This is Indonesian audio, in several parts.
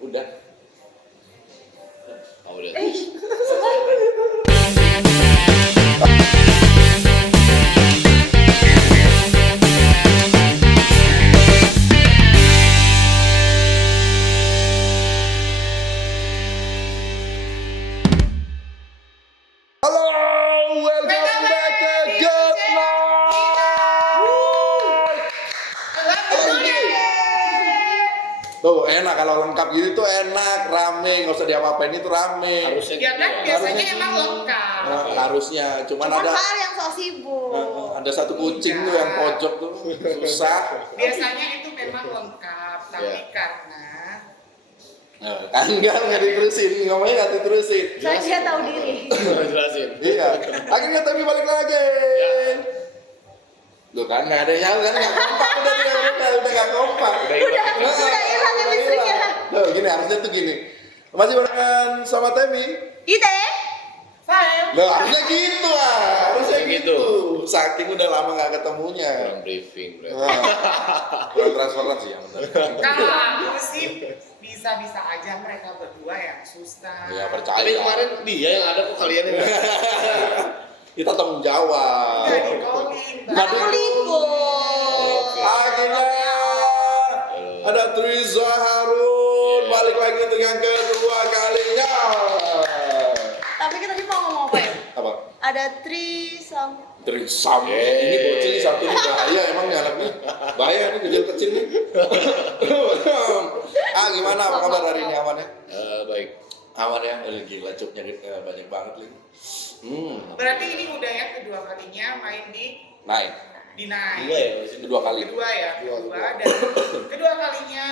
Udah. Oh, udah. Halo, welcome back to Good Night. Tuh enak kalau lengkap gitu tuh enak, rame, nggak usah diapa-apain itu rame. Harusnya Ya kan gitu. biasanya emang lengkap. Nah, harusnya, cuman Cuma ada Fahal yang sok sibuk. ada satu kucing tuh yang pojok tuh susah. Biasanya itu memang lengkap, tapi Ya. karena Kan nggak diterusin, ngomongnya nggak diterusin. Soalnya dia tahu diri. Jelasin. Iya, akhirnya tapi balik lagi. Loh kan nggak ada yang kan nggak kompak udah nggak kompak. Udah hilang chemistry-nya. Loh gini harusnya tuh gini. Masih barengan sama Temi. Kita saya Loh harusnya gitu lah, harusnya Gitu. gitu. Saking udah lama nggak ketemunya. Kurang briefing berarti. Kurang transparansi ya benar. kalau aku sih bisa-bisa aja mereka berdua yang susah. Ya percaya. Tapi kemarin dia yang ada kok kalian yang Kita tanggung jawab. Nggak di-calling, Bang. Nggak aku libur. Akhirnya ada Triza Harun balik lagi untuk yang kedua kalinya. Tapi kita tadi mau ngomong apa ya? Apa? Ada trisam. Trisam. Ini bocil nih satu nih bahaya emang nih anaknya. Bahaya nih kecil-kecil nih. Gimana apa kabar hari ini aman ya? baik. Aman ya? Gila cuknya banyak banget lagi. Berarti ini udah yang kedua kalinya main di Naik. Night. Iya ya, masih Kedua kali. Kedua ya, kedua dan kedua kalinya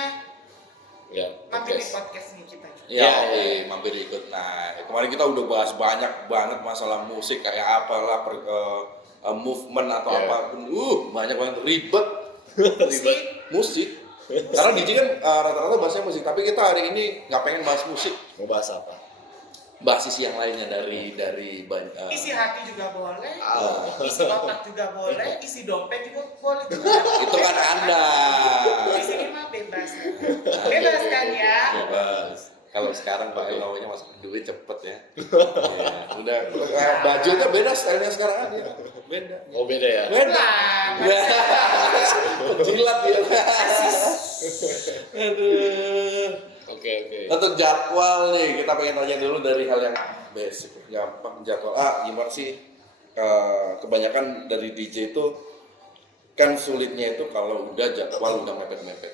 Ya, mampir di podcast. podcast nih kita. Ya, Ya. mampir ikut. Nah, kemarin kita udah bahas banyak banget masalah musik kayak apalah movement atau Ya. apapun. Banyak banget ribet Musik. musik. Karena DJ kan rata-rata bahasnya musik, tapi kita hari ini nggak pengen bahas musik, Mau bahas apa? bahas sisi yang lainnya dari Isi hati juga boleh, Ah. isi otak juga boleh, isi dompet juga boleh. itu kan Anda. Di sini mah bebas. Bebas kan ya? Bebas. Kalau sekarang Pak Elawanya masuk duit cepet ya. Ya, udah bajunya beda stylenya sekarang ya. Beda. Oh, beda ya? Beda. Jilat ya. Aduh. Oke. Untuk jadwal nih, kita pengen tanya dulu dari hal yang basic, gampang jadwal. Gimana sih kebanyakan dari DJ itu kan sulitnya itu kalau udah jadwal udah mepet-mepet,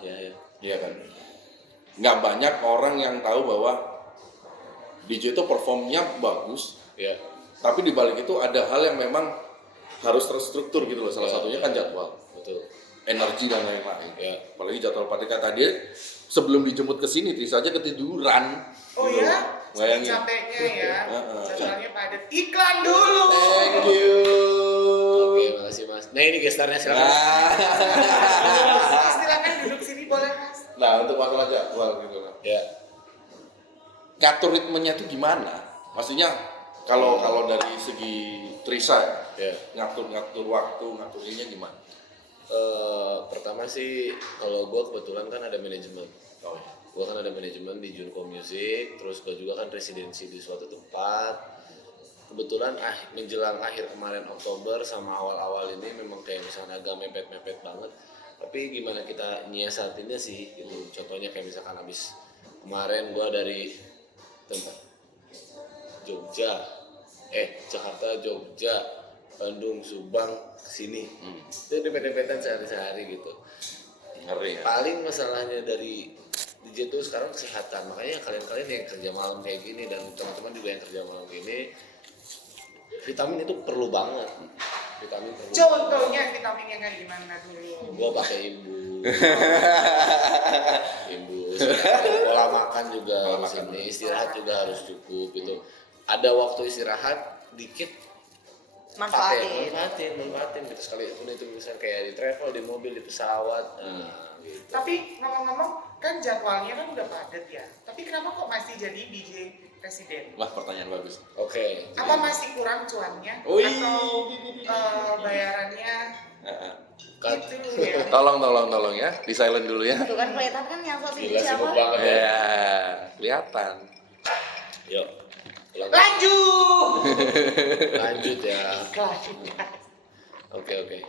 Ya. iya kan? Nggak banyak orang yang tahu bahwa DJ itu performnya bagus, Ya. tapi di balik itu ada hal yang memang harus terstruktur gitu loh. Salah Ya. satunya kan jadwal, Betul. energi dan lain-lain. Ya. Apalagi jadwal Patika tadi sebelum dijemput ke sini Tris aja ketiduran. Oh ya? Bayangin. Capeknya ya. Heeh. Jadwalnya padat. Iklan dulu. Thank you. Oke, makasih Mas. Nah, ini gestarnya silakan. Silakan duduk sini boleh Mas. Nah, untuk masalah jadwal gitu lah. Ya. Ngatur ritmenya itu gimana? Maksudnya kalau dari segi Trisa Ya. ngatur waktu, ngatur ininya gimana? Pertama sih kalau gue kebetulan kan ada manajemen. Oh. Gue kan ada manajemen di Junko Music, terus gue juga kan residensi di suatu tempat. Kebetulan menjelang akhir kemarin Oktober sama awal-awal ini memang kayak misalnya agak mepet-mepet banget. Tapi gimana kita nyiasatinnya sih gitu. Contohnya kayak misalkan habis kemarin gue dari tempat Jakarta, Jogja, Bandung, Subang, sini. Itu dempet-dempetan sehari-hari gitu. Ngeri ya. Paling masalahnya dari DJ itu sekarang kesehatan. Makanya kalian yang kerja malam kayak gini dan teman-teman juga yang kerja malam gini, vitamin itu perlu banget. Contohnya vitaminnya kayak gimana dulu? Gua pakai imbu, pola makan juga harus ini, istirahat juga harus cukup gitu. Ada waktu istirahat dikit, manfaatin gitu. Sekalipun itu misalnya kayak di travel, di mobil, di pesawat, gitu. Tapi ngomong-ngomong, kan jadwalnya kan udah padat ya. Tapi kenapa kok masih jadi DJ presiden? Wah, pertanyaan bagus. Oke. Apa masih kurang cuannya? Wih. Atau bayarannya Kan gitu ya? Tolong ya, di silent dulu ya. Tuh kan kelihatan kan yang sosok gila siapa? sibuk banget ya. Ya, kelihatan. Yuk. Ulang. Lanjut ya. Lanjut. Oke.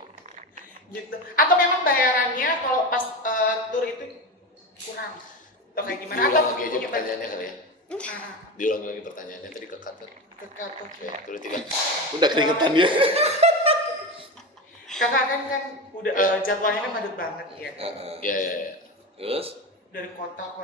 Gitu. Atau memang bayarannya kalau pas tour itu kurang? Atau kayak gimana? Diulang Atau lagi aja pertanyaannya kali ya. Ah, Diulang lagi pertanyaannya tadi ke kantor. Kakak, Oke, tulis 3. Udah keringetan ya. kakak kan udah jadwalnya kan padat banget ya. Ya. Terus? Dari kota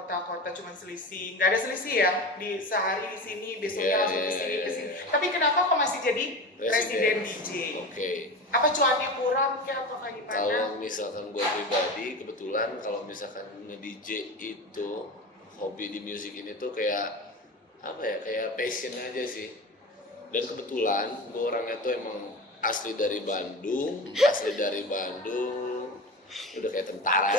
cuman selisih, nggak ada selisih ya di sehari di sini, besoknya langsung ke sini. Tapi kenapa kok masih jadi presiden DJ? Oke. Apa cuannya kurang kayak apa kayak gimana? Kalau misalkan gue pribadi, kebetulan kalau misalkan nge-DJ itu hobi di musik ini tuh kayak apa ya, kayak passion aja sih. Dan kebetulan gue orangnya tuh emang asli dari Bandung, udah kayak tentara.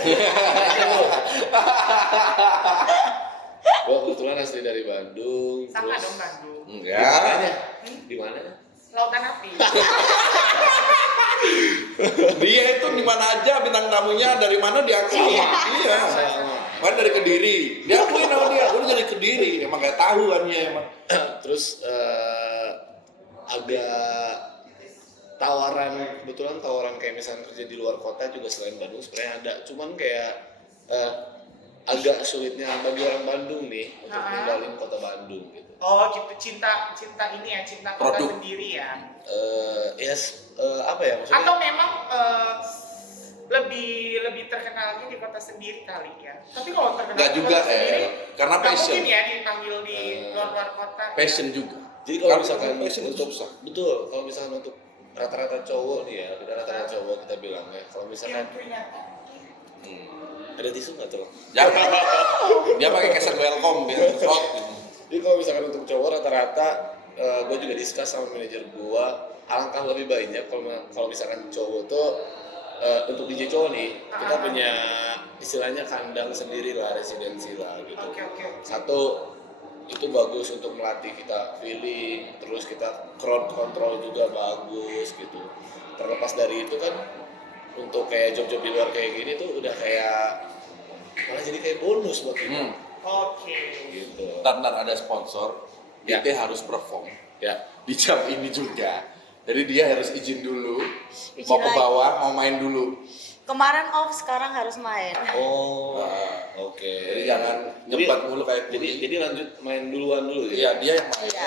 Gue kebetulan asli dari Bandung. Sama terus dong Bandung. Di Enggak. mananya? Di mana? Lautan Api. Dia itu di mana aja bintang tamunya dari mana diakui. Iya. Mana dari Kediri. Dia akuin sama dia, udah dari Kediri. Emang gak tahu kan dia emang. Terus agak kebetulan tawaran kayak misalnya kerja di luar kota juga selain Bandung sebenarnya ada, cuman kayak agak sulitnya bagi orang Bandung nih untuk ninggalin kota Bandung gitu. Oh gitu, cinta ini ya, cinta kota Produk. sendiri ya. Apa ya maksudnya? Atau memang lebih terkenalnya di kota sendiri kali ya. Tapi kalau terkenal Nggak di juga, kota sendiri, karena nggak passion. mungkin ya dipanggil di luar kota. Passion juga. Jadi kalau Kalau misalkan passion itu untuk susah. betul, kalau misalkan untuk rata-rata cowok nih ya, udah rata-rata cowok kita bilang ya. Kalau misalkan Yang ternyata ada tisu nggak tuh? Jangan. Dia pakai keset welcome biar shot. Jadi kalau misalkan untuk cowok rata-rata, gue juga discuss sama manajer gue, alangkah lebih baiknya kalau misalkan cowok tuh untuk DJ cowok nih, kita punya istilahnya kandang sendiri lah, residensi lah gitu. Oke. Satu, itu bagus untuk melatih kita feeling, terus kita crowd control juga bagus gitu. Terlepas dari itu kan, untuk kayak job-job di luar kayak gini tuh udah kayak malah jadi kayak bonus buat kita. Oke. Gitu. Ntar ada sponsor, Ya. dia harus perform Ya. di jam ini juga. Jadi dia harus izin dulu, Izin mau ke lagi. bawah, mau main dulu. Kemarin off, sekarang harus main. Oh, Nah, oke. Jadi jangan nyebat mulu kayak kuli. Jadi lanjut main duluan dulu ya. Iya, dia yang main. Iya.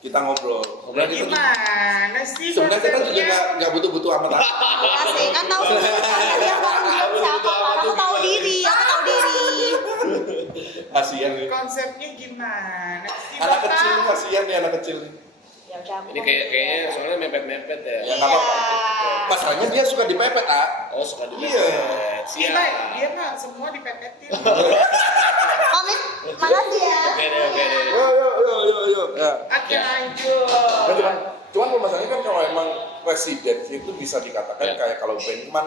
Kita ngobrol. Ngobrol kita juga. Gimana sih Sebenarnya kita juga konsepnya? nggak butuh-butuh amat. Asik, kan tahu sendiri karena dia orang belum siapa, aku tahu diri. Kasihan nih. Konsepnya gimana sih Anak Bapak? kecil kasihan nih anak kecil. Ya udah. Ini kayaknya soalnya mepet-mepet ya. Ya nggak apa-apa. Masalahnya dia suka dipepet, ah. Oh, suka di Iya. Dia mah semua dipepetin. Komit, makasih ya. Oke deh. Yo. Ya. Oke lanjut. Nah, cuman permasalahannya kan kalau emang presiden itu bisa dikatakan Ya. kayak kalau band cuman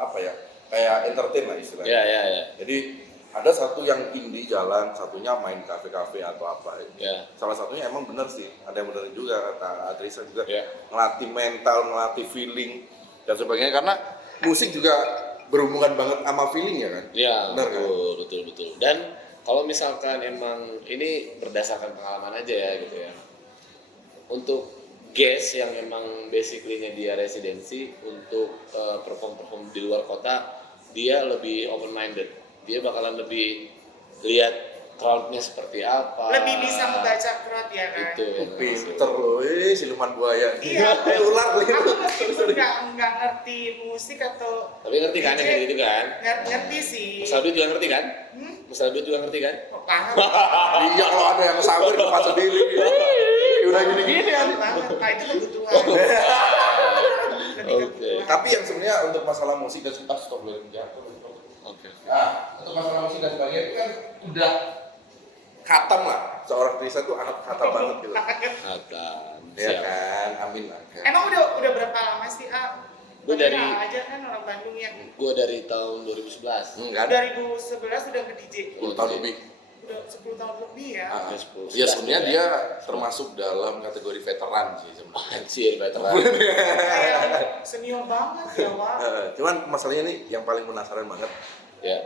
apa ya, kayak entertain lah istilahnya. Ya. Jadi ada satu yang indie jalan, satunya main kafe-kafe atau apa. Ya. Salah satunya emang bener sih, ada yang bener juga kata Atrisa juga, Ya. ngelatih mental, ngelatih feeling dan sebagainya, karena musik juga berhubungan banget sama feeling ya kan. Ya, Benar kan? betul. Dan kalau misalkan emang ini berdasarkan pengalaman aja ya gitu ya. Untuk guest yang emang basically-nya dia residensi untuk perform di luar kota, dia lebih open minded. Dia bakalan lebih lihat crowd-nya seperti apa. Lebih bisa membaca crowd ya kan. Itu yang Pinter loh, siluman buaya. Iya. Ular Aku gitu. meskipun nggak ngerti musik atau Tapi ngerti kan yang kayak gitu kan? ngerti sih. Mas Albert juga ngerti kan? Hmm? Mas Albert juga ngerti kan? Kok paham? Iya kalau ada yang sabar ke pas sendiri. Udah gini-gini ya. Banget. Nah itu kebutuhan. Lebih Oke. kebutuhan. Tapi yang sebenarnya untuk masalah musik dan stop boleh jatuh. Oke. Nah, untuk masalah musik dan sebagainya itu kan udah khatam lah. Seorang Trisa tuh khatam banget gitu. Akan. Ya Siap. kan, amin lah. Emang udah berapa lama sih Gue dari aja kan orang Bandung yang tahun 2011. Kan? 2011 udah ke DJ. 10 tahun lebih. Udah 10 tahun lebih ya. Ah, Ya, 10, ya 11 sebenarnya ya. dia termasuk dalam kategori veteran sih sebenarnya. Anjir, veteran. Kayak senior banget ya, Wak. Cuman masalahnya nih yang paling penasaran banget. Ya.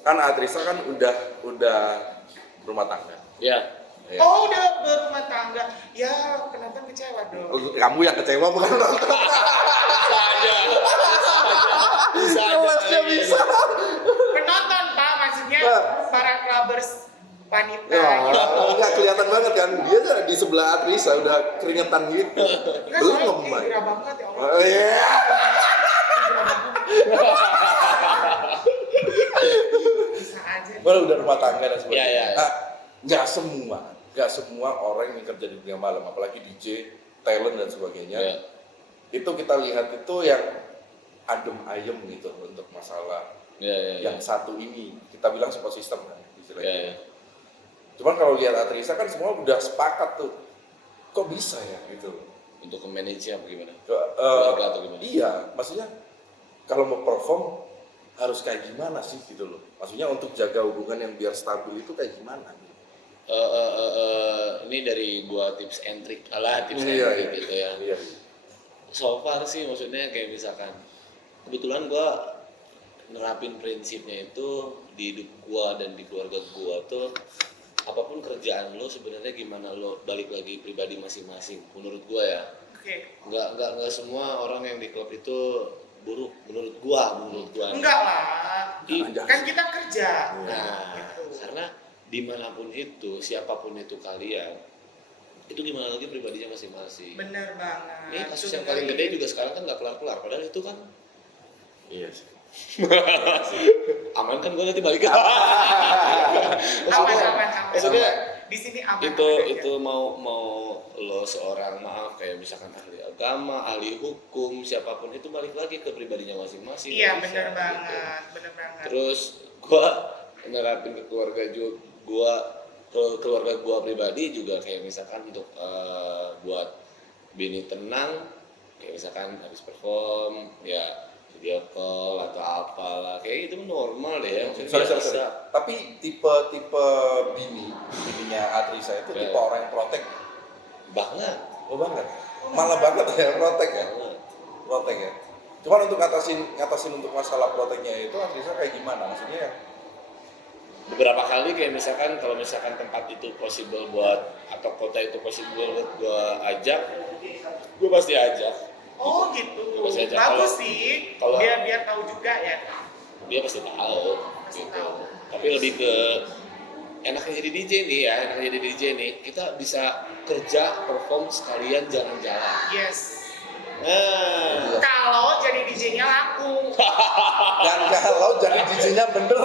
Kan Atrisa kan udah rumah tangga. Ya. Ya. Oh, udah berumah tangga. Ya, penonton kecewa dong. Kamu yang kecewa bukan penonton. Bisa aja. Bisa aja. Kelasnya bisa. Penonton, Pak, maksudnya Pak. para clubbers wanita. Ya, gitu. nggak kelihatan banget kan. Dia tuh di sebelah Atrisa udah keringetan gitu. Enggak, Belum soalnya ngomong. gerah banget ya Allah. Oh, iya. Bisa aja. Baru udah rumah tangga dan sebagainya. Iya, iya. Ah, nggak semua orang yang kerja di dunia malam, apalagi DJ, talent dan sebagainya. Ya. Itu kita lihat itu yang adem ayem gitu untuk masalah Ya. yang satu ini. Kita bilang support system kan istilahnya. Ya. Cuman kalau lihat Atrisa kan semua udah sepakat tuh. Kok bisa ya gitu. Untuk ke manage apa gimana? Keluarga atau gimana? Iya, maksudnya kalau mau perform harus kayak gimana sih gitu loh. Maksudnya untuk jaga hubungan yang biar stabil itu kayak gimana? Ini dari gua tips and trick tips and Iya, trick iya. gitu ya. Iya. So far sih maksudnya kayak misalkan kebetulan gua nerapin prinsipnya itu di hidup gua dan di keluarga gua tuh apapun kerjaan lo sebenarnya gimana lo balik lagi pribadi masing-masing menurut gua ya. Oke. Nggak semua orang yang di klub itu buruk menurut gua Enggak lah. Jangan. Kan kita kerja. Nah, Gitu. karena dimanapun itu, siapapun itu kalian, itu gimana lagi pribadinya masing-masing. Bener banget. Ini kasus Itu yang paling dengerin. gede juga sekarang kan nggak kelar-kelar, padahal itu kan Iya sih. aman kan gue nanti balik. Aman. Maksudnya Di sini aman. itu mau lo seorang kayak misalkan ahli agama, ahli hukum, siapapun itu balik lagi ke pribadinya masing-masing. Iya, nggak bisa, bener gitu. banget. Bener banget. Terus gua nerapin ke keluarga keluarga gua pribadi juga kayak misalkan untuk buat bini tenang, kayak misalkan habis perform ya video call atau apalah kayak itu normal deh ya. Maksudnya Sorry. biasa. Tapi tipe bininya Atrisa itu tipe Ya. orang yang protek. Banget. Oh banget. Malah banget ya protek ya. Banget. Protek ya. Cuman untuk ngatasin untuk masalah proteknya itu Atrisa kayak gimana? Maksudnya Beberapa kali kayak misalkan kalau misalkan tempat itu possible buat atau kota itu possible buat gua ajak, gua pasti ajak. Oh gitu. Pasti aja. Bagus Kalau- sih. kalau- Biar tahu juga ya. Dia pasti tahu Pasti gitu. tahu. Tapi lebih ke enaknya jadi DJ nih ya, kita bisa kerja perform sekalian jalan-jalan. Yes. Nah, Kalau jadi DJ-nya laku. dan kalau jadi DJ-nya bener.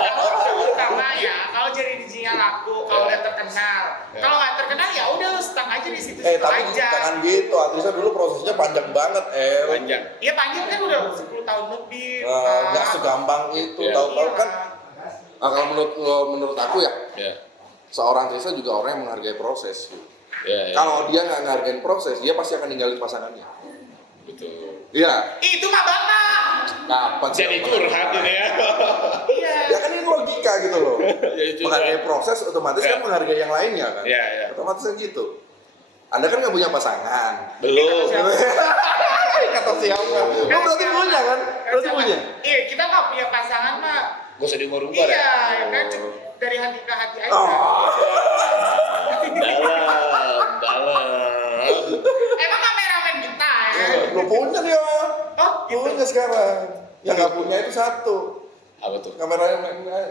Kalau pertama ya, kalau jadi DJ-nya laku, kalau udah terkenal. Ya. Kalau nggak terkenal ya udah lu stuck aja di situ Tapi aja. jangan gitu. Atrisa dulu prosesnya panjang banget, panjang. Iya panjang kan udah 10 tahun lebih. Nggak segampang itu. Iya. Tahu-tahu kan. Kalau menurut aku ya, Ya. seorang Atrisa juga orang yang menghargai proses. Ya, ya. Kalau dia nggak menghargai proses, dia pasti akan ninggalin pasangannya. Betul. Iya. Itu mah bapak. Kapan sih? Jadi curhat ini ya. Iya. Ya kan ini logika gitu loh. Jadi curhat. Menghargai proses otomatis Ya. kan menghargai yang lainnya kan. Ya, ya. Otomatis kan gitu. Anda kan nggak punya pasangan. Belum. Kata siapa? Oh, berarti punya kan? Berarti punya. Iya kita nggak punya pasangan mah. Gak usah diumbar-umbar Iya, ya. ya kan dari hati ke hati aja. Oh. Dalam. Emang kameramen kita ya? Lo punya dia. Oh, gitu. Punya sekarang. Yang nggak punya itu satu. Apa tuh? Kameranya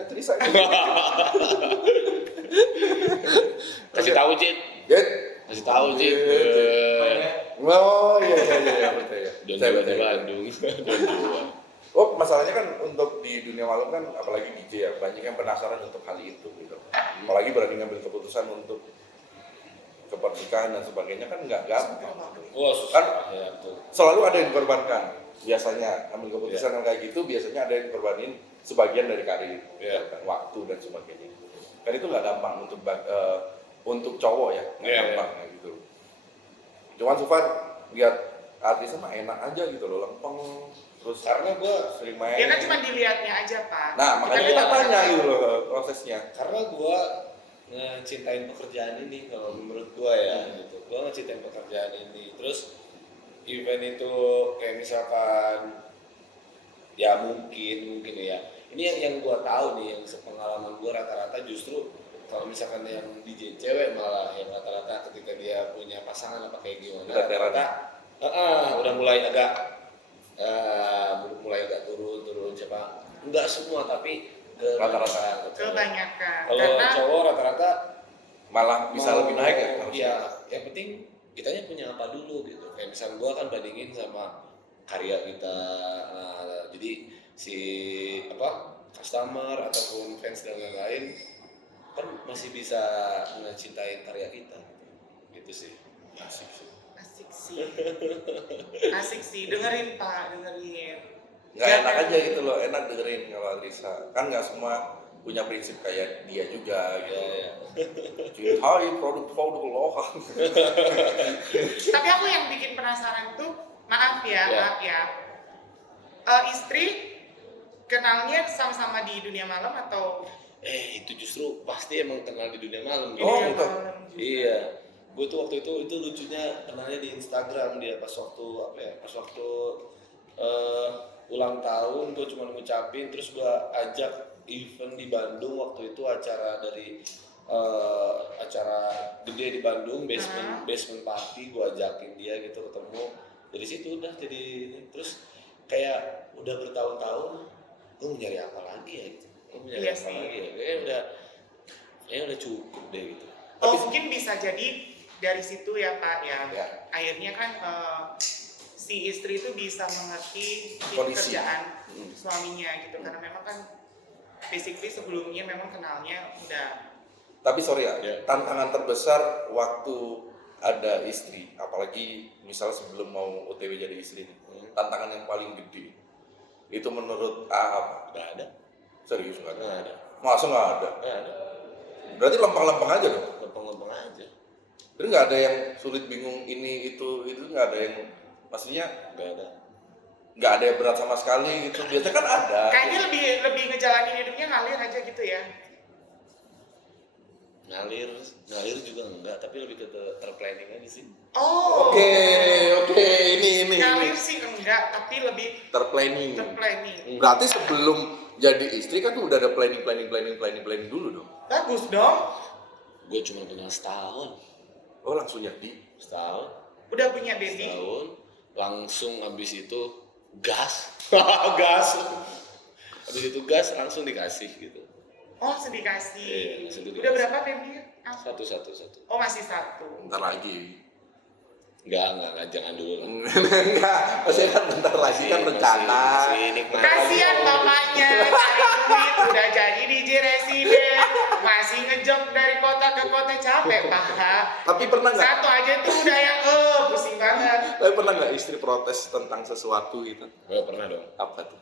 itu bisa. Kasih tahu Jit. Jet. Kasih tahu Jit. Oh iya betul ya. Don Saya Juan di betul. Bandung. Don Juan. Oh masalahnya kan untuk di dunia malam kan apalagi DJ ya banyak yang penasaran untuk hal itu gitu. Apalagi berani ngambil keputusan untuk ke pernikahan dan sebagainya kan nggak gampang. Wah, Kan ya betul. selalu ada yang dikorbankan. Biasanya ambil keputusan yang kayak gitu biasanya ada yang dikorbanin sebagian dari karir, Iya. misalkan waktu dan sebagainya. Kan itu nggak gampang untuk cowok ya, nggak Iya, gampang kayak gitu. Cuman so far lihat artisnya mah enak aja gitu loh, lempeng terus Karena gue sering main. Ya kan cuma dilihatnya aja Pak. Nah makanya kita tanya gitu loh prosesnya. karena gue ngecintain pekerjaan ini kalau menurut gue ya gitu. Gue ngecintain pekerjaan ini. Terus event itu kayak misalkan ya mungkin ya. Ini yang gue tahu nih, yang sepengalaman gue rata-rata justru kalau misalkan yang DJ cewek malah yang rata-rata ketika dia punya pasangan apa kayak gimana Udah rata-rata udah mulai agak turun siapa enggak semua tapi Rata-rata. Kebanyakan. kalau Karena cowok rata-rata Malah bisa lebih naik ya harusnya. iya, yang penting kitanya punya apa dulu gitu. Kayak misal gua kan bandingin sama karya kita. Nah, jadi si customer ataupun fans dan lain-lain kan masih bisa mencintai karya kita. Gitu sih. Asik sih. asik sih. Asik sih. Dengerin Pak, dengerin. Nggak enak aja gitu loh, enak dengerin kalau Adrisa. Kan nggak semua punya prinsip kayak dia juga gitu. Iya. Cintai produk-produk lokal. Tapi aku yang bikin penasaran tuh, maaf ya. Istri kenalnya sama-sama di dunia malam atau Itu justru pasti emang kenal di dunia malam. di Oh, dunia gitu. malam juga? Iya, gue tuh waktu itu lucunya kenalnya di Instagram dia pas waktu ulang tahun gue cuma ngucapin, terus gue ajak event di Bandung waktu itu acara gede di Bandung, basement party, gue ajakin dia gitu ketemu, dari situ udah jadi ini. Terus kayak udah bertahun-tahun gue mau nyari apa lagi ya gitu. Iya sih. Kayaknya udah cukup deh gitu. Oh mungkin bisa jadi dari situ ya Pak ya. Ya. Akhirnya kan si istri itu bisa mengerti Kondisi. pekerjaan suaminya gitu, karena memang kan basically sebelumnya memang kenalnya udah. Tapi sorry ya, Ya. tantangan terbesar waktu ada istri, apalagi misal sebelum mau OTW jadi istri, tantangan yang paling gede itu menurut apa? Nggak ada. Serius nggak ada? Nggak ada. Masa nggak ada? Nggak ada. Berarti lempeng-lempeng aja dong? Lempeng-lempeng aja. Jadi nggak ada yang sulit bingung ini itu nggak ada yang, maksudnya Nggak ada. nggak ada yang berat sama sekali gitu. Biasanya kan ada. Kayaknya lebih ngejalanin hidupnya ngalir aja gitu ya. Ngalir juga enggak, tapi lebih ke terplanning aja sih. Oh. Oke, ini. Ngalir sih enggak, tapi lebih Terplanning. terplanning. Berarti sebelum jadi istri kan udah ada planning dulu dong. Bagus dong. Gue cuma kenal setahun. Oh langsung jadi. Setahun. Udah punya baby. Setahun. Langsung abis itu gas. Gas. Abis itu gas langsung dikasih gitu. Oh sedih kasih. Iya, langsung dikasih. Udah berapa baby? Satu. Oh masih satu. Bentar lagi. Enggak, jangan dulu lah. Enggak, maksudnya kan bentar lagi kan rencana. Masih nikmat. Kasihan bapaknya cari duit, udah jadi DJ residen, masih ngejob dari kota ke kota, capek Pak. Tapi pernah nggak? Satu aja tuh udah yang pusing banget. Tapi pernah nggak istri protes tentang sesuatu gitu? Gue pernah dong. Apa tuh?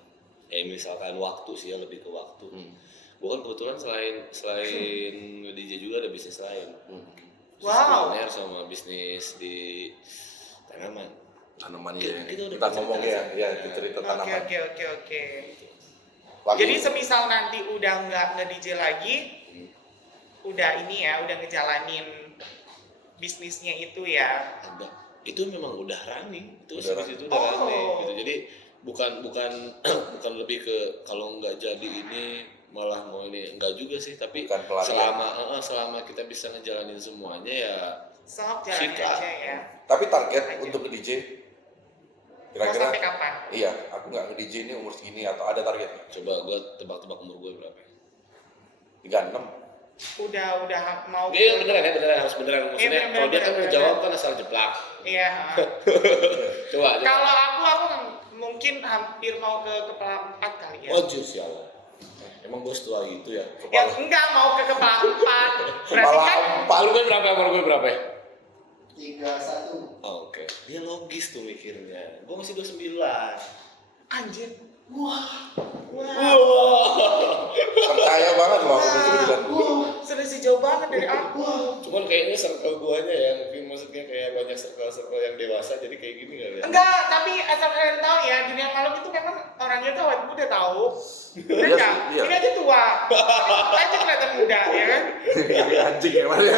Misalkan waktu sih ya, lebih ke waktu. Gue kan kebetulan selain DJ juga ada bisnis lain. Bisnis Wow. kuliner sama bisnis di tanaman. Tanaman Kita- ya. kita udah Kita cerita ngomong kan? ya cerita Oke tanaman. oke. Waktu- Jadi semisal nanti udah nggak nge-DJ lagi, udah ini ya, udah ngejalanin bisnisnya itu ya. Ada. Itu memang udah running. Itu Udah bisnis itu udah running. running Oh. gitu. Jadi bukan lebih ke kalau nggak jadi ini malah mau ini, enggak juga sih, tapi Bukan pelarian. selama kita bisa ngejalanin semuanya ya Sok jalan Sikat. aja ya. Tapi target Aja. untuk nge-DJ Mau kira-kira sampai kapan? iya, aku nggak nge-DJ ini umur segini atau ada target nggak? coba gue tebak-tebak umur gue berapa. 36. Udah mau. Iya beneran harus beneran, maksudnya Iya, kalau dia kan bener. ngejawab kan asal jeplak. Iya. Coba. Kalau aku mungkin hampir mau ke kepala 4 kali ya. Oh jus ya Allah. Emang bos tua gitu ya? Ya enggak mau ke kepala 4. Berarti Kepala kan Umur gue berapa ya? 31. Oh, oke. Dia logis tuh mikirnya. Gue masih 29. anjir. Wah. Percaya banget loh aku bilang. selisih jauh banget dari aku. Cuman kayaknya circle guanya ya, mungkin maksudnya kayak banyak circle-circle yang dewasa jadi kayak gini kali ya. Enggak, tapi asal kalian tahu ya, dunia malam itu memang orangnya tuh awet muda tahu. Bener Iya nggak? sih, iya. Ini aja tua, tapi aja kelihatan muda ya kan? Iya, anjing emang ya.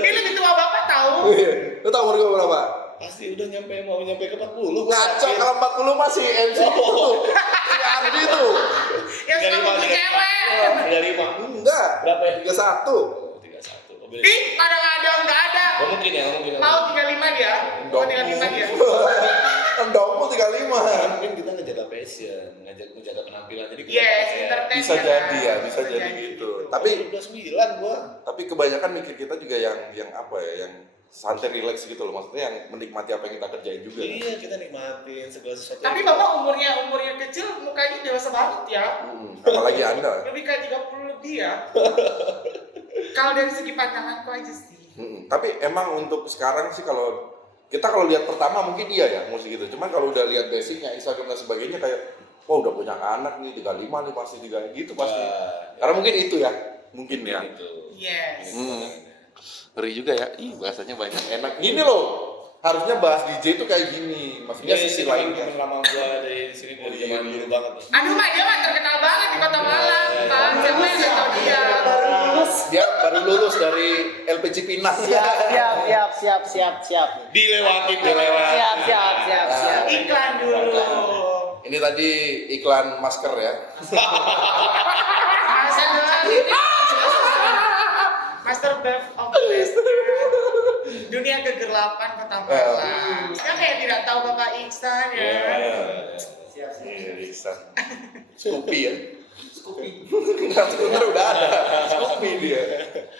Ini lebih tua bapak tahu. Lu tau umur gue berapa? Pasti udah mau nyampe ke 40. Ngaco, kalau 40 masih MC itu tuh. Si Ardi tuh. Yang suka punya cewek. 35. Enggak. Berapa ya? 31. 31. Oh, beda. Ih, kadang-kadang nggak ada. Oh, mungkin ya, mungkin. Mau 35 dia? Mau 35 dia? Endongmu 35. Mungkin kita ngejaga passion, ngejaga penampilan. Jadi kita Yes, kayak entertain. Bisa jadi ya, bisa jadi gitu. Tapi udah 9 gua. kebanyakan mikir kita juga yang apa ya, yang santai relax gitu loh. Maksudnya yang menikmati apa yang kita kerjain juga. Iya, kita nikmatin segala sesuatu. Tapi yang- bapak umurnya kecil, mukanya dewasa banget ya. Apalagi Anda. Lebih kayak 30 lebih ya. Kalau dari segi pandanganku aja sih. Tapi emang untuk sekarang sih kalau lihat pertama mungkin iya ya musik gitu. Cuman kalau udah lihat basicnya, Instagram dan sebagainya kayak wah udah punya anak nih 35 nih pasti 3 gitu pasti. Wah, Karena mungkin itu ya. Mungkin ya. itu. Yes. Ngeri juga ya. Ih, bahasanya banyak enak. Gini loh. Harusnya bahas DJ itu kayak gini. Maksudnya sisi lainnya. Temen lama gua dari sini dari zaman dulu banget. Aduh, Mak, dia mah terkenal banget di Kota Malang. Kan? Siapa yang nggak tahu dia? Dia baru lulus dari LPG Pinang. Siap. Dilewatin. Siap. Iklan dulu. Ini tadi iklan masker ya. Master Bev of the Best. Dunia kegelapan Kota Malang. Kan kayak tidak tahu Bapak Iksan ya. Bisa. Scoopy ya. Enggak, sebenarnya udah ada. Scoopy dia.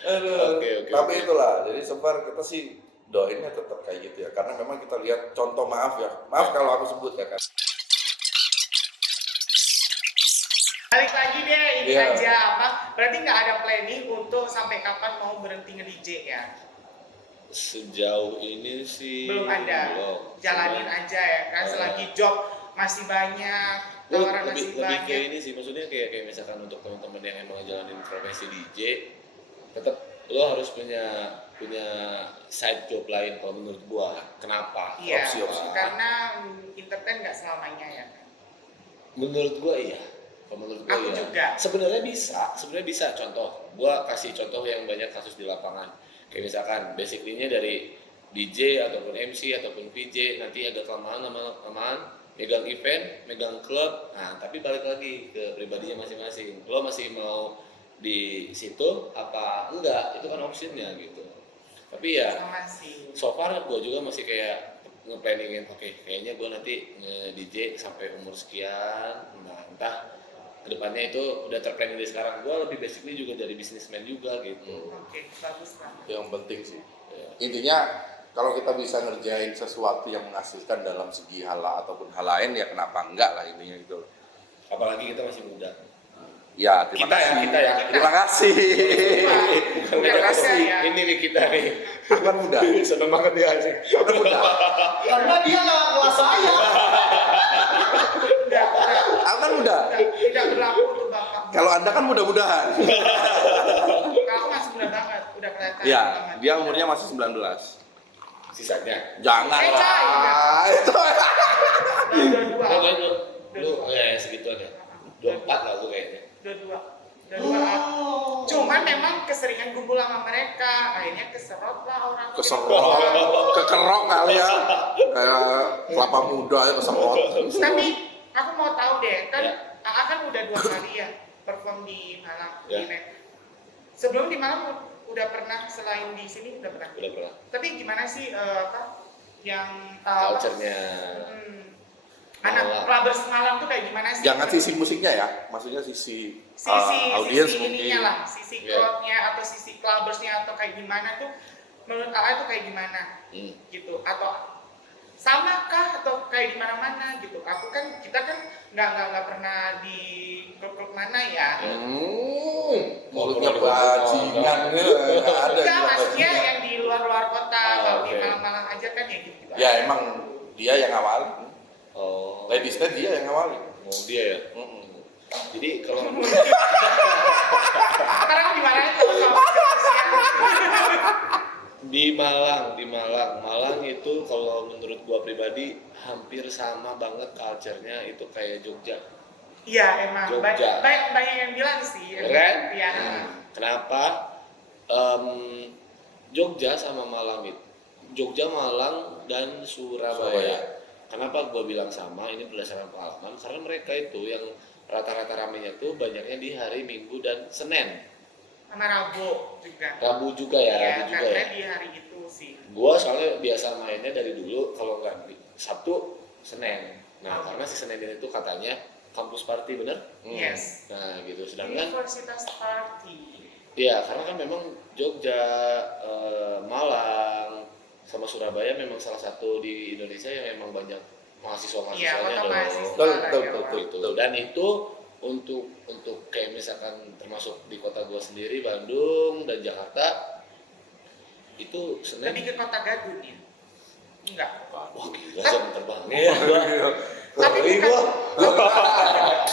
Aduh. Oke. Tapi itulah. Jadi sebar kita sih doainnya tetap kayak gitu ya. Karena memang kita lihat contoh, maaf ya. Maaf kalau aku sebut ya kan. Balik lagi deh, ini Iya. aja apa? Berarti nggak ada planning untuk sampai kapan mau berhenti nge-DJ ya? Sejauh ini sih Belum ada. belum. Jalanin aja ya kan, selagi job masih banyak, Lu tawaran lebih masih kayak banyak. ini sih, maksudnya kayak misalkan untuk teman-teman yang emang jalanin profesi DJ, tetap lo harus punya side job lain kalau menurut gua. Kenapa? Iya, opsi-opsi. karena entertain nggak selamanya ya kan. Menurut gua iya. Kalau menurut gua Aku iya. juga. Sebenarnya bisa. Contoh, gua kasih contoh yang banyak kasus di lapangan. Kayak misalkan basically-nya dari DJ ataupun MC ataupun VJ nanti agak kelamaan megang event, megang klub. Nah, tapi balik lagi ke pribadinya masing-masing. Lo masih mau di situ apa enggak? Itu kan optionnya gitu. Tapi ya Sama sih. so far gue juga masih kayak nge-planningin, oke, kayaknya gue nanti nge-DJ sampai umur sekian. Nah, entah kedepannya itu udah terplanning dari sekarang. Gue lebih basically juga dari businessman juga gitu. Oke, bagus banget. Yang penting sih. Ya. Intinya kalau kita bisa ngerjain sesuatu yang menghasilkan dalam segi hal ataupun hal lain ya kenapa enggak lah intinya gitu. Apalagi kita masih muda. Ya, terima Kita ya, kasih. kita ya. Terima kasih. Udah rasa ya. Ini nih kita nih. Aku kan muda. Seneng banget ya anjing. Aku kan muda. Karena dia nggak kelas saya. Udah. Aku kan muda. Tidak berlaku untuk Bapak. Kalau Anda kan mudah-mudahan. Kalau masih muda banget, udah kelihatan. Ya, banget. dia umurnya masih 19. Sisanya. Jangan Coy. lah. Itu. Dua-dua. Lu ya segituan ya. 24 lah lu kayaknya. Dua-dua cuman memang keseringan kumpul sama mereka akhirnya keserot lah orang Keserot, kekerok kali ya. Kayak kelapa muda ya keserot. tapi aku mau tahu deh kan Ya. AA kan udah 2 kali ya perform di Malang Ya. di Net. Sebelum di Malang udah pernah, selain di sini udah pernah. Udah pernah. Tapi gimana sih apa yang Culture-nya. anak Malang. clubbers Malang tuh kayak gimana sih? Jangan sisi musiknya ya, maksudnya sisi audiens sisi mungkin. ininya lah, sisi Ya. crowd-nya atau sisi clubbersnya atau kayak gimana tuh menurut AA tuh kayak gimana gitu, atau sama kah atau kayak di mana-mana gitu. Kita kan nggak pernah di klub-klub mana ya. Mulutnya bajingan ya, nggak ada. Enggak, bilang maksudnya bajingan. yang di luar kota, Ah, kalau di oke. Malang-Malang aja kan ya gitu. Ya emang dia yang awalin. Oh. Ladiesnya dia yang awalin. Mau dia ya. Jadi kalau Malang itu kalau menurut gua pribadi hampir sama banget culture-nya itu kayak Jogja. Iya emang Jogja. banyak yang bilang sih. Kan? Iya. Kenapa? Jogja sama Malang itu. Jogja, Malang, dan Surabaya. Kenapa gua bilang sama? Ini berdasarkan pengalaman. Karena mereka itu yang rata-rata ramenya tuh banyaknya di hari Minggu dan Senin. Sama Rabu juga. Rabu juga ya, Iya, Rabu juga karena ya. di hari itu sih. Gua soalnya biasa mainnya dari dulu kalau nggak Sabtu, Senin. Nah, karena si Senin ini tuh katanya kampus party, bener? Yes. Nah, gitu. Sedangkan Universitas Party. iya, karena kan memang Jogja, Malang, sama Surabaya memang salah satu di Indonesia yang memang banyak mahasiswa-mahasiswanya Iya, kota dong. mahasiswa lah ya, Pak. Gitu. Dan itu untuk kayak misalkan termasuk di kota gua sendiri, Bandung dan Jakarta, itu Senin. Lebih ke kota Gadun ya? Enggak. Wah gila, jam terbangnya ya. Tapi Ngeri gua.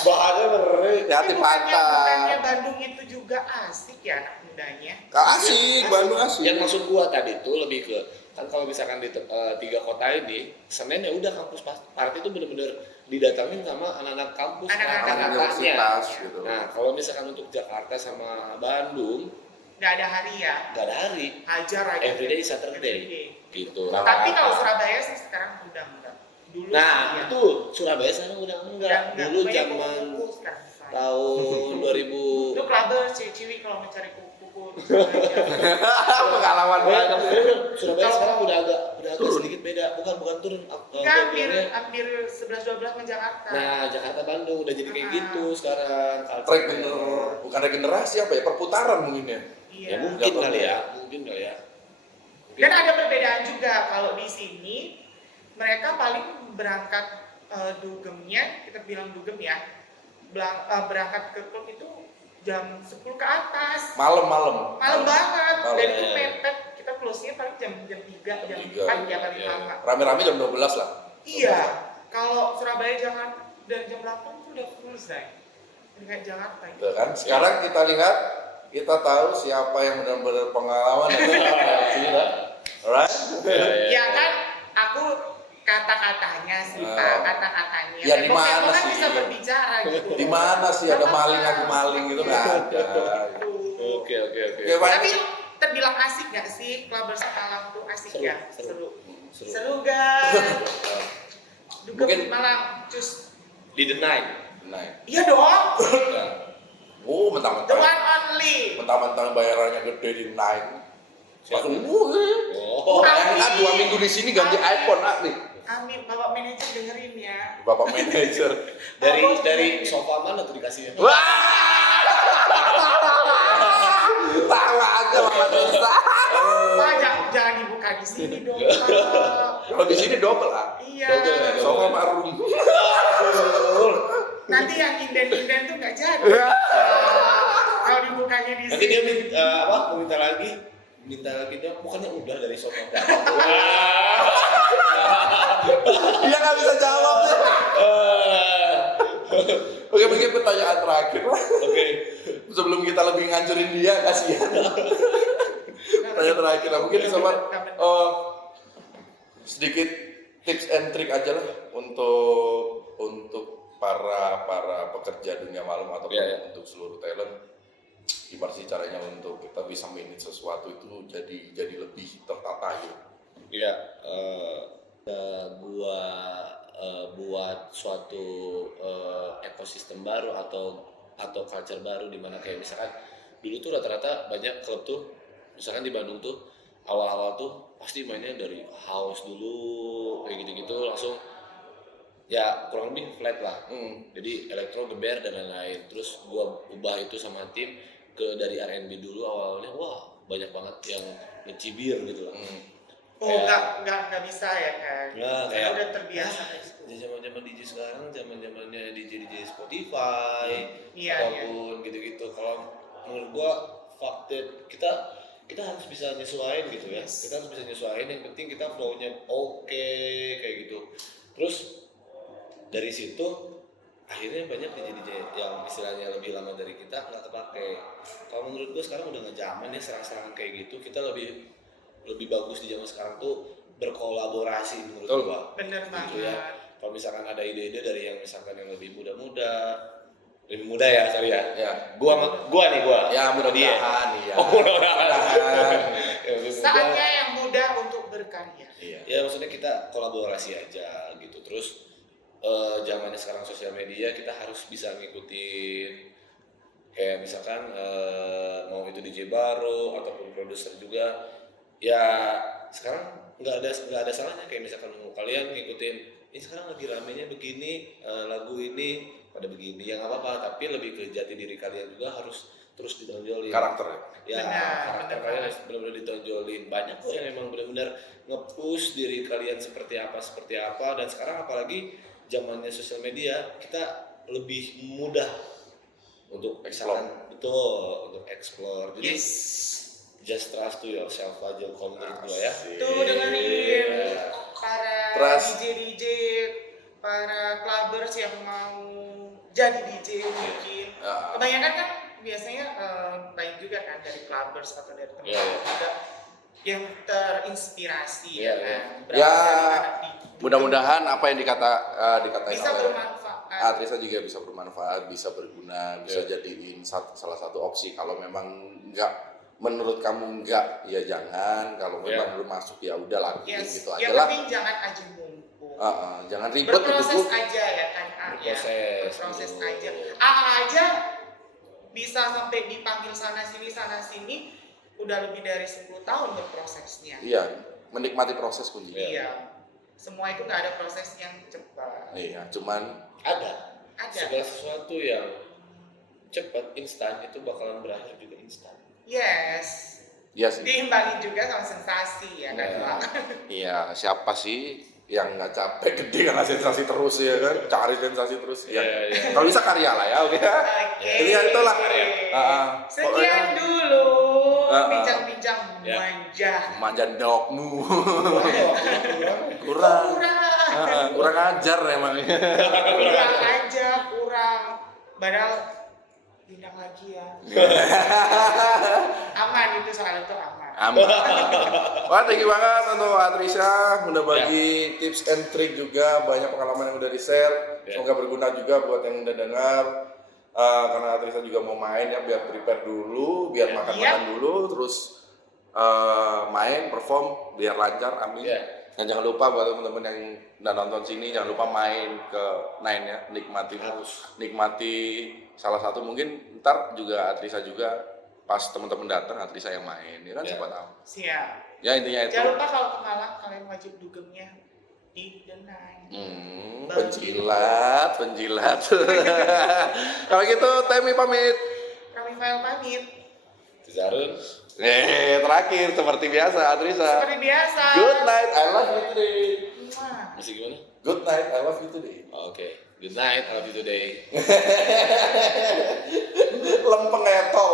Bahannya ngeri. Hati pantai. bukannya Bandung itu juga asik ya anak mudanya? Asik, Bandung asik. Yang maksud gua tadi tuh lebih ke kan kalau misalkan di tiga kota ini Senin ya udah kampus party itu bener-bener didatangin sama anak-anak kampus Anak-anak rata-ratanya. universitas gitu. Nah kalau misalkan untuk Jakarta sama Bandung Nggak ada hari ya? nggak ada hari, Hajar aja. everyday Saturday Everyday. gitu. Tapi kalau Surabaya sih sekarang udah enggak. Dulu Nah sih ya. itu Surabaya sekarang udah enggak. Dulu Pokoknya zaman kupu-kupu sekarang saya. tahun 2000 Itu clubber ciwi kalau mencari kupu-kupu. Pengalaman Oh, ya, banget. Surabaya sekarang udah agak sedikit beda, bukan turun. Enggak, backgroundnya. hampir 11-12 ke Jakarta. Nah, Jakarta Bandung udah jadi kayak gitu sekarang. Bukan regenerasi apa ya, perputaran mungkin ya. Iya. Ya mungkin kali ya. Mungkin. Dan ada perbedaan juga kalau di sini mereka paling berangkat dugemnya, kita bilang dugem ya, berangkat ke klub itu jam 10 ke atas. Malam. Malam banget. Malam, Dan itu ya. mepet. Kita close-nya paling jam 3, jam 4 ya paling Iya. lama. Rame-rame jam 12 lah. Iya. Kalau Surabaya Jakarta dan jam 8 itu udah full say. Kayak Jakarta gitu. Tuh kan. Sekarang kita lihat, kita tahu siapa yang benar-benar pengalaman dan reaksi kan. Alright? Ya kan, aku kata-katanya sih Pak, kata-katanya. Ya, di Tembok-tembok mana kan sih? bisa berbicara gitu. Di mana sih ada maling aku maling gitu nggak ada. Oke. Oke, Pak. Tapi terbilang asik gak sih Clubbers Malang tuh asik Seru, ya? seru. Seru guys. Dugem Mungkin- Malang, cus. Di The Night. Naik. Iya dong. Oh, The mentang-mentang. one only. Mentang-mentang bayarannya gede di naik. Langsung, Oh. kan 2 minggu di sini ganti iPhone nih. Amin, Bapak manajer dengerin ya. Bapak manajer. Dari sofa mana tuh dikasihnya? Wah! Tahu aja Bapak Desa. Pak, jangan dibuka di sini dong, Pak. Kalau di sini double ah. Iya. Double ya, double. Sofa marum. Nanti yang inden-inden tuh nggak jadi. Kalau dibukanya di Nanti sini. dia minta lagi dia bukannya udah dari sofa. Dia nggak bisa jawab sih. Oke, mungkin pertanyaan terakhir lah. Oke. Sebelum kita lebih ngancurin dia, kasihan. Pertanyaan terakhir lah. Mungkin sobat sedikit tips and trick aja lah untuk para pekerja dunia malam ataupun Iya, iya. untuk seluruh talent. Gimana sih caranya untuk kita bisa manage sesuatu itu jadi lebih tertata gitu. Iya, gua buat suatu ekosistem baru atau culture baru di mana kayak misalkan dulu tuh rata-rata banyak klub tuh misalkan di Bandung tuh awal-awal tuh pasti mainnya dari house dulu kayak gitu-gitu langsung ya kurang lebih flat lah. Jadi elektro, geber dan lain-lain. Terus gua ubah itu sama tim dari R&B dulu awalnya, wah banyak banget yang ngecibir gitu lah. Oh, nggak bisa ya kan? Nggak, Saya kayak- udah terbiasa. Zaman DJ sekarang, zamannya DJ Spotify Iya, apapun gitu-gitu. Kalau menurut gua fuck that. Kita harus bisa nyesuaiin gitu ya. Yes. Kita harus bisa nyesuaiin. Yang penting kita flow-nya oke kayak gitu. Terus dari situ akhirnya banyak DJ yang istilahnya lebih lama dari kita nggak terpakai. Kalau menurut gua sekarang udah nggak zaman ya serang-serangan kayak gitu. Kita lebih lebih bagus di zaman sekarang tuh berkolaborasi menurut Betul. gua. Bener Gitu banget. ya. Kalau misalkan ada ide-ide dari yang misalkan yang lebih muda ya, sorry ya. Ya. Gua nih. Ya Dia. mudah-mudahan iya. Oh, mudah-mudahan. Yang lebih muda. Saatnya yang muda untuk berkarya. Iya. Ya maksudnya kita kolaborasi aja gitu. Terus zamannya sekarang sosial media kita harus bisa ngikutin kayak misalkan mau itu DJ baru ataupun produser juga ya sekarang nggak ada salahnya kayak misalkan kalian ngikutin ini sekarang lagi ramenya begini lagu ini pada begini ya nggak apa-apa tapi lebih ke jati diri kalian juga harus terus ditonjolin Karakter ya. ya Benar, karakter benar. kalian harus benar-benar ditonjolin banyak kok yang emang benar-benar nge-push diri kalian seperti apa dan sekarang apalagi zamannya sosial media kita lebih mudah untuk misalkan betul untuk explore jadi Yes. just trust to yourself aja kalau menurut gue ya Tuh dengerin para Trust. DJ, para clubbers yang mau jadi DJ mungkin. Ya. Kebanyakan kan biasanya banyak juga kan dari clubbers atau dari teman Iya, iya. juga yang terinspirasi Iya, ya kan. Berasal Ya, dari anak di- Mudah-mudahan apa yang dikatain bisa oleh bermanfaat. Atrisa juga bisa bermanfaat, bisa berguna, bisa jadiin salah satu opsi. Kalau memang menurut kamu enggak, ya jangan. Kalau memang belum masuk ya udah lakuin Yes. gitu aja Yang lah. penting jangan aja mumpung. Jangan ribet Berproses gitu. aja ya kan. Ya, Berproses. berproses Betul. aja. aja bisa sampai dipanggil sana sini udah lebih dari 10 tahun berprosesnya. Iya, menikmati proses kuncinya. Iya. Semua itu nggak ada proses yang cepat. Iya, cuman ada Ada. segala sesuatu yang cepat instan itu bakalan berakhir juga instan Yes. ya sih. Diimbangi juga sama sensasi ya kan, Iya. Bang? Iya, siapa sih yang nggak capek gede karena sensasi terus ya kan? Cari sensasi terus. Ya. Iya. Kalau bisa karya lah ya, oke. Oke. Jadi ya itulah. Sekian dulu bincang-bincang Ya. manja. Manja dogmu. kurang. Kurang ajar emangnya. Kurang aja, kurang. Padahal pindah lagi ya. Aman itu soal itu aman. Aman. Wah, thank you banget untuk Atrisa udah bagi tips and trick juga, banyak pengalaman yang udah di-share. Ya. Semoga berguna juga buat yang udah dengar. Karena Atrisa juga mau main ya, biar prepare dulu, biar makan-makan dulu, terus main, perform, biar lancar, amin. Ya. Dan jangan lupa buat teman-teman yang udah nonton sini, jangan lupa main ke Nine ya, nikmati salah satu mungkin ntar juga Atrisa juga pas teman-teman datang Atrisa yang main, ya kan siapa tahu. Siap. Ya intinya itu. Jangan lupa kalau ke Malang kalian wajib dugemnya di The Nine. Penjilat. Kalau gitu Temi pamit. Kami file pamit. Zarun Terakhir seperti biasa Atrisa. Seperti biasa. Good night, I love you today. Mwah. masih gimana? Good night, I love you today. Oke, good night, I love you today. Lempeng etol.